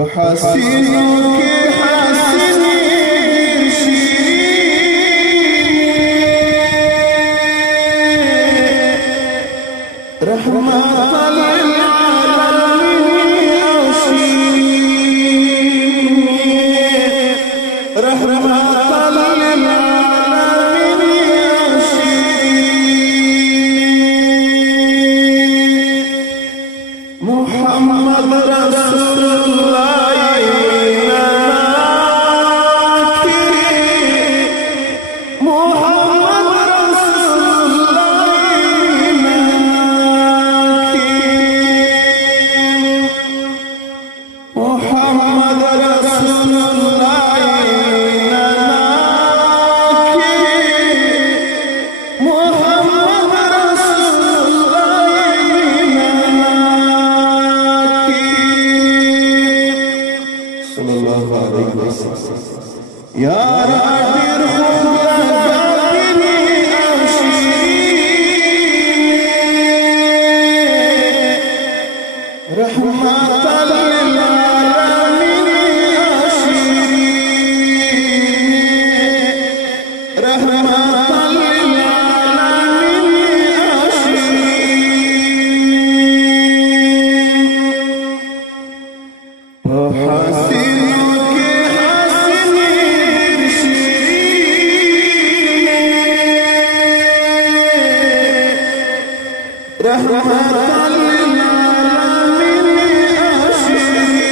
بحسینو کی حسینی شیرین رحمت للعالمین شیرین رحمت للعالمین شیرین محمد رسول یا راډیر خوږه او شیرین رحمت للعالمین شیرین رحمت للعالمین شیرین حسینو رحمت للعالمین شیرین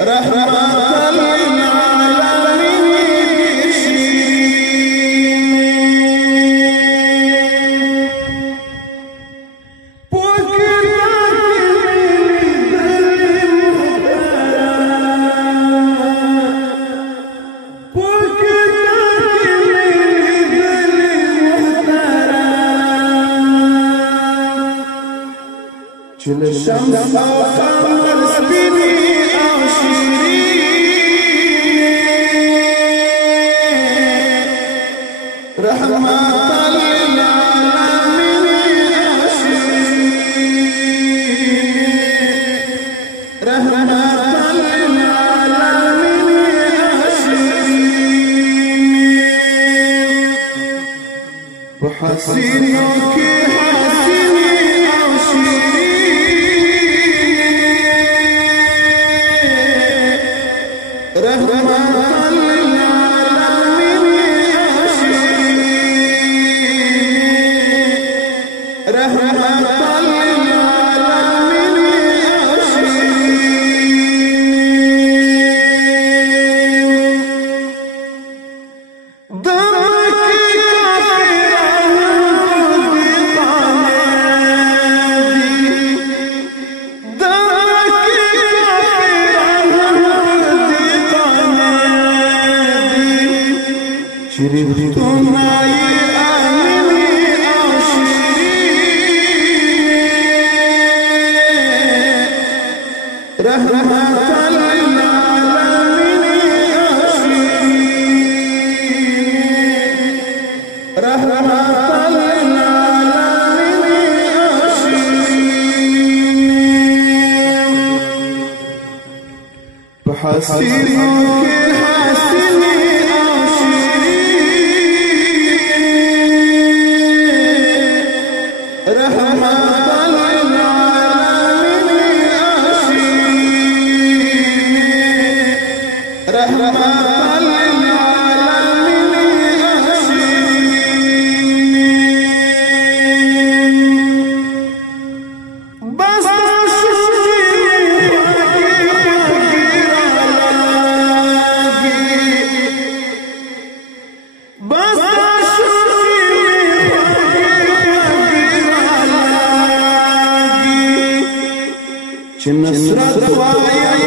رحمت للعالمین شیرین چل شمس او قمر سپینی او شیرین رحمت للعالمین شیرین رحمت للعالمین شیرین وحسینو کی حسینی او شیرین رحمت للعالمین شیرین رحمت للعالمین شیرین دمکی کافران شریف تونای آمینی او شیرین رحمت للعالمین شیرین رحمت للعالمین شیرین بحسینو کی حسینی رحمت للعالمین شیرین رحمت للعالمین شیرین بس نصرت وایا